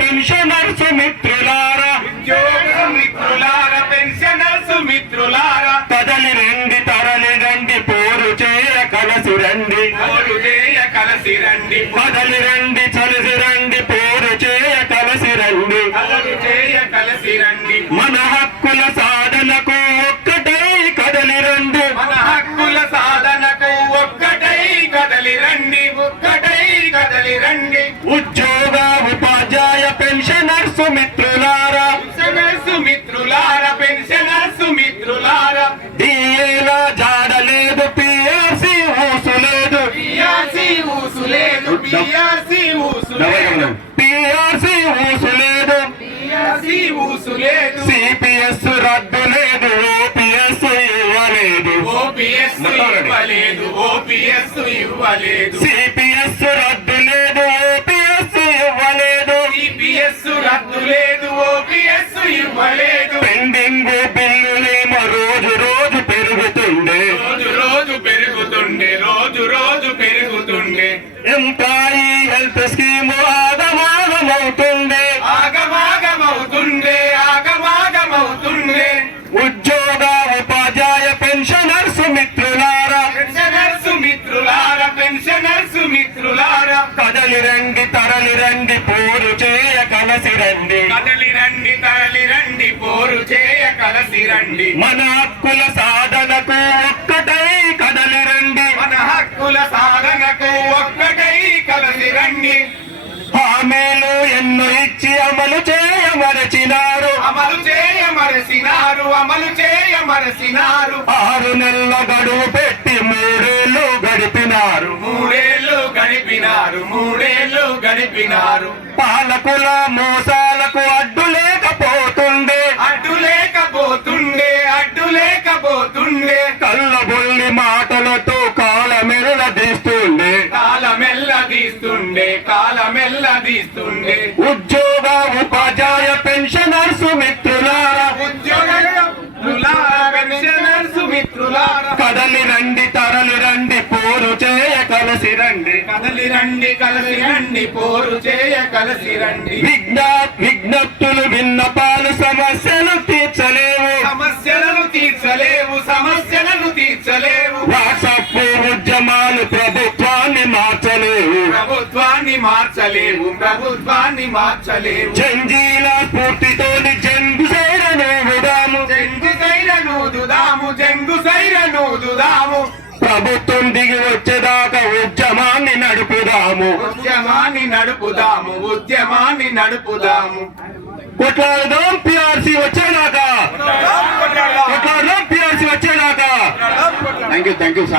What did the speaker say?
Pensioners మిత్రులారా, pensioners మిత్రులారా, కదలి రండి తరలి రండి పోరు చేయ కలసి రండి, కలిసి రండి, కదలి రండి చలిసి రండి పోరు చేయ కలసి రండి, కలిసి రండి, మన హక్కుల సాధనకు ఒక్కటై కదలి రండి, మన హక్కుల సాధనకు ఒక్కటై కదలి రండి, ఒక్కటై కదలి రండి. ఉద్యోగ ఉపాధ్యాయ పెన్షనర్స్ మిత్రులారా, పెన్షనర్స్ మిత్రులారా, పెన్షనర్స్ మిత్రులారా, డిఏల జాడలేదు పిఆర్సి ఊసు లేదు, పిఆర్సి ఊసు లేదు, పిఆర్సి ఊసు లేదు, పిఆర్సి ఊసు లేదు, పిఆర్సి ఊసు లేదు, సిపిఎస్ రద్దు లేదు, ఓపీఎస్ ఇవ్వలేదు, ఓపీఎస్ ఇవ్వలేదు, ఓపీఎస్ ఇవ్వలేదు, సిపిఎస్ రద్దు లేదు, ఓపీఎస్ ఇవ్వలేదు, సిపిఎస్ రద్దు లేదు, ఓపీఎస్ ఇవ్వలేదు. పెండింగ్ బిల్లులేమో రోజు రోజు పెరుగుతుండే, రోజు రోజు పెరుగుతుండే, రోజు రోజు పెరుగుతుండే, ఎంప్లాయీ హెల్త్ స్కీమ్ ఆగమాగమవుతుండే, ఆగమాగమవుతుండే, ఆగమాగమవుతుండే. ఉద్యోగ ఉపాధ్యాయ పెన్షనర్స్ మిత్రులారా, పెన్షనర్స్ మిత్రులారా, పెన్షనర్స్ మిత్రులారా, కదలి రండి తరలి రండి పోరు చేయ కలసి రండి, కదలి రండి, తరలి రండి, పోరు చేయ కలసి రండి, మన హక్కుల సాధనకు ఒక్కటై కదలి రండి, మన హక్కుల సాధనకు ఒక్కటై కలసి రండి. హామీలు ఎన్నో ఇచ్చి అమలు చేయమరచినారు, అమలు చేయమరసినారు, అమలు చేయమరసినారు, 6 నెలల గడువు పెట్టి 3 ఏళ్ళు గడిపినారు, మూడేళ్లు గడిపినారు, మూడేళ్లు గడిపినారు. పాలకుల మోసాలకు అడ్డు లేకపోతుండే, అడ్డు లేకపోతుండే, అడ్డు లేకపోతుండే, కళ్ళబొల్లి మాటలతో కాలమెల్ల తీస్తుండే, కాలమెల్ల తీస్తుండే, కాలమెల్ల తీస్తుండే. ఉద్యోగ ఉపాధ్యాయ పెన్షనర్స్ మిత్రులారా, ఉద్యోగులారా, పెన్షనర్స్ మిత్రులారా, కదలి రండి తరలి రండి పోరు చేయ కలసి రండి, కదలి రండి, కలిసి రండి, పోరు చేయ కలసి రండి. విజ్ఞప్తులు విన్నపాలు సమస్యలు తీర్చలేవు, సమస్యలను తీర్చలేవు, సమస్యలను తీర్చలేవు, వాట్సాప్ ఉద్యమాలు ప్రభుత్వాన్ని మార్చలేవు, ప్రభుత్వాన్ని మార్చలేవు, ప్రభుత్వాన్ని మార్చలేవు. జంజీల స్ఫూర్తితోని జంగు సైరనూదాము, జంగు సైరనూదుదాము, జంగు సైరనూదుదాము, ప్రభుత్వం దిగి వచ్చేదాకా ఉద్యమాన్ని నడుపుదాము, ఉద్యమాన్ని నడుపుదాము, ఉద్యమాన్ని నడుపుదాము. కొట్లాడదాం పిఆర్సీ వచ్చేదాకా, కొట్లాడదాం పిఆర్సీ వచ్చేదాకా. Thank you sir.